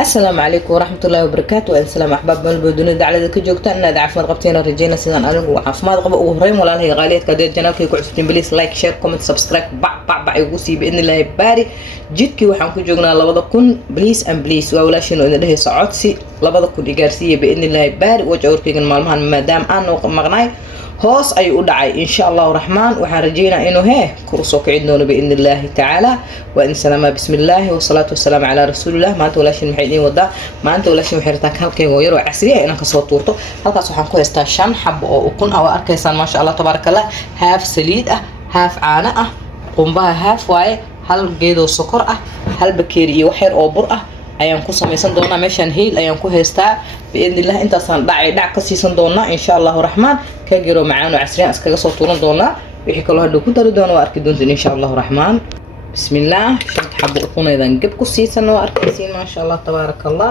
السلام عليكم ورحمة الله وبركاته. السلام أحباب البدون دعالة كجوكتا أنا دعف من قبتين رجينا سيدان أنا وعف ما ضغب وهريم ولا هي غالية كدير جنابك يكون عفتين بليس لايك شير كومنت سبسكرايب باع يقوسي بإذن الله باري جدك وحن كجوكنا لبضا كن بليس أم بليس ولا شنو إن ده صعدسي لبضا كن إجارسية بإذن الله باري وجعورك المالمهن مادام أنا مغناي hoos ay u dhacay insha Allah rahmaan waxaan rajeynaa inuu kor soo kici doono باذن الله تعالى وان سلام بسم الله والصلاه والسلام على رسول الله maanta walaashin maxay idin wadaa maanta walaashin waxay rabtaa halkayga oo yar oo casri ah inaan ka soo tuurto halkaas waxaan ku haystaa 5 xabo oo ukun ah oo arkaysaan ma sha Allah tabarakallah half saliid ah half caana ah qumbaha half waaye hal geedo sokor ah hal bakeeri iyo wax yar oo bur ah ayaan ku samaysan doonaa meeshan heel ayaan ku haystaa باذن الله inta saan dhac ka siisan doonaa insha Allah rahmaan ka giro macaan oo casri ah iskaga soo tuuran doonaa wixii kale hadda ku dari doona waa arki doontaan insha Allah rahmaan bismillah shanta xabo ukunaydan gab ku siisan waa arkaysiin ma sha Allah tabarakallah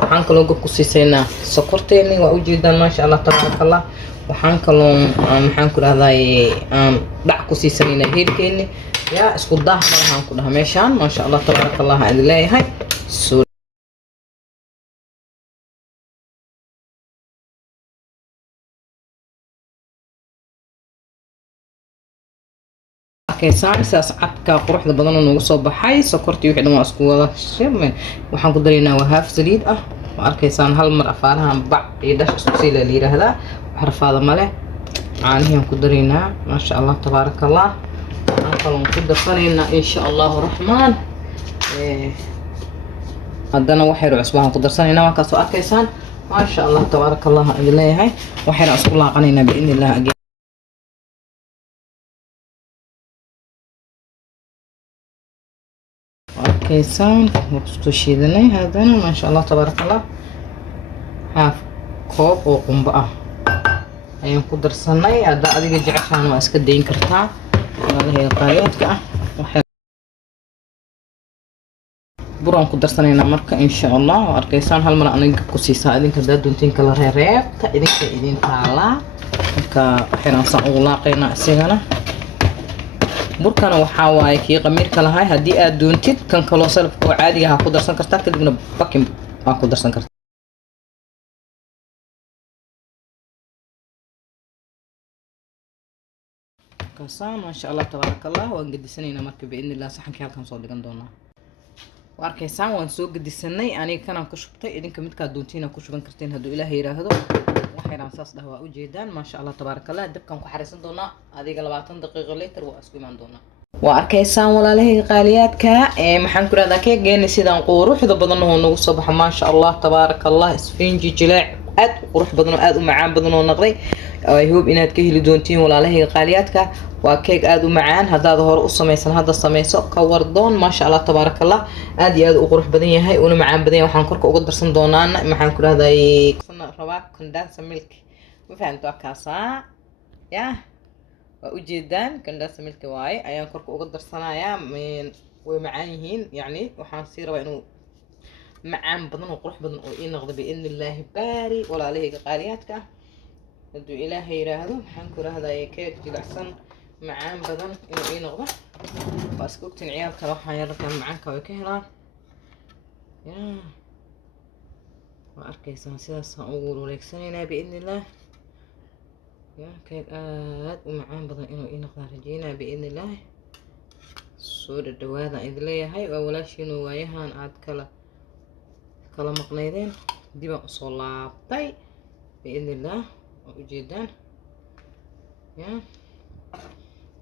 waxaan kaloo gab ku siisaynaa sokorteeni waa u jeedaan ma sha Allah tabarakallah waxaan kaloo maxaan ku raahday dhac ku siisanayna heelkeeni yaa isku dah malahan ku dhaha meeshan ma sha Allah tabarakallah aan leeyahay كيسان ساس عدكا قروحدا بدن oo nagu soo baxay sokortii wixii dhan waa isku wada shirmeen waxaan ku dareynaa waa half saliid ah ma arkaysaan hal mar afaarahan bac iyo dhash isku sii la yiraahdaa xarfaada male caanihiin ku dareynaa ma sha Allah tabarakallah aan kaloo ku darsanayna insha Allah rahmaan hadana waxay cusbaan ku darsanayna waa ka soo arkaysaan ma sha Allah tabarakallah aan leeyahay waxayna isku laaqanaynaa bi idin Allah كيسان وتشيدني هذا ما شاء الله تبارك الله هاف كوب وقنبقة أيام قدر صناي هذا أديك جعشان واسك دين كرتا هذا هي قايات كأ برون قدر صناينا مركا إن شاء الله وأركيسان هالمرة أنا نجيب كوسيسا إذن كذا دونتين كلا ريب إذن تعالى كحنا صعولا قينا سجنا burkana waxa waaye kii qamiirka lahay hadii aad doontid kan kala salafka oo caadiga ah ku darsan kartaa kadibna bakin aan ku darsan kartaa kaasaan ma sha Allah tabarakallah waan gadisanayna marka bi idin Allah saxankii halkan soo dhigan doonaa waa arkaysaan waan soo gadisanay aniga kana ku shubtay idinka midka doontiina ku shuban karteen haduu Ilaahay yiraahdo waxayna saas dhawa u jeedaan ma sha Allah tabarakallah dabkan ku xariisan doonaa adiga 20 daqiiqo later waa isku iman doonaa waa arkaysaan walaalahay qaaliyaadka maxaan ku raahdaa keegeen sidaan quruxda badan oo nagu soo baxay ma sha Allah tabarakallah isfinji jilaac aad qurux badan oo aad u macaan badan oo naqday ay hoob inaad ka heli doontiin walaalahay qaaliyaadka waa keeg aad u macaan hadaad hore u samaysan hada samayso ka wardoon ma sha Allah tabarakallah aad iyo aad u qurux badan yahay oo macaan badan yahay waxaan korka uga darsan doonaa maxaan ku raahdaa rabaa condensed milk ma fahanto kaasa ya waa u jeedaan condensed milk waaye ayaan korka uga darsanayaa way macaan yihiin yani waxaan sii rabaa inuu macaan badan oo qurux badan oo ii noqdo bi idin Allah baari walaalahayga qaaliyaadka haduu Ilaahay yiraahdo waxaan ku raahdaa keeg jilicsan macaan badan inuu ii noqdo bas koogtin ciyaalka waxaan yarkaan macaanka way ka helaan waa arkaysaan sidaas aan ugu wareegsanaynaa bi idin Allah كيف ومعان بدن إنه ينقدر رجينا بإذن الله صور الدوادة إذن لي هاي ولا شيء نوايهان عاد كلا مقنيدين دي بقى صلابتي بإذن الله وجدان يا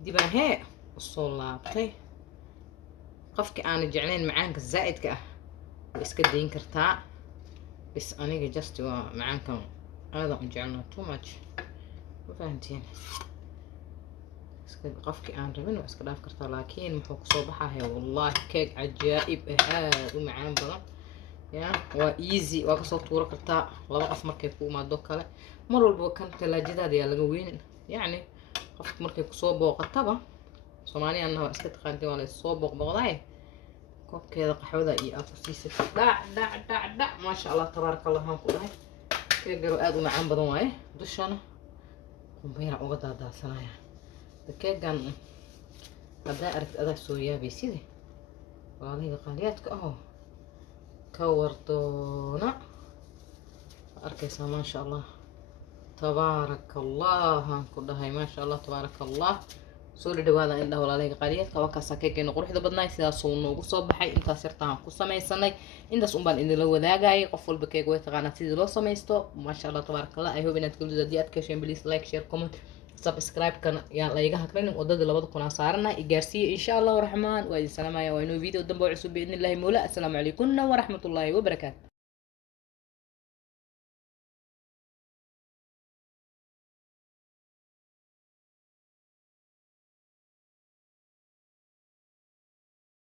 دي بقى هي صلابتي قفك أنا جعلين معانك الزائد كأ بس كدين كرتاع بس أنا جست معانكم هذا جعلنا too much فهمتين قفك أنا ربنا بس كده فكرت لكن محوك صباحها هي والله كيك عجائب هذا ومعان بلا يا وإيزي وقصة طورة كرتا لو قف مركب وما دوكله مرة البوكان تلاجة هذه على جوين يعني قفك مركب صوب وقطبة صومالي أنا واسكت خانتي ولا الصوب وقبضاي كوب كذا قحوة إيه أفسيسة دع ما شاء الله تبارك الله هم كلها كيك جرو هذا ومعان بلا واي دشانه قنبيرة وقطع دا صنايع دكيجان هذا أردت أدا سويا بيسيدي والله قالياتك أهو كوردونا أركيسها ما شاء الله تبارك الله كلها هاي ما شاء الله تبارك الله سوري دواada indhaha walaalahayga qaaliyaadka waa kaasa keegeena quruxda badnaay sidaas uu noogu soo baxay intaas yartaan ku samaysanay intaas un baan idinla wadaagayay qof walba keeg way taqaanaa sidii loo samaysto maasha allah tabaaraka allah I hope inaad ka luda haddii aad ka hesheen please like share comment subscribe kana yaa layga haklinin wadada 2000 aan saarana i gaarsiiyo insha allah raxmaan waa idin salaamaya waa inoo video dambe cusub biidnillahi mawla assalaamu calaykum wa rahmatullahi wa barakaatuh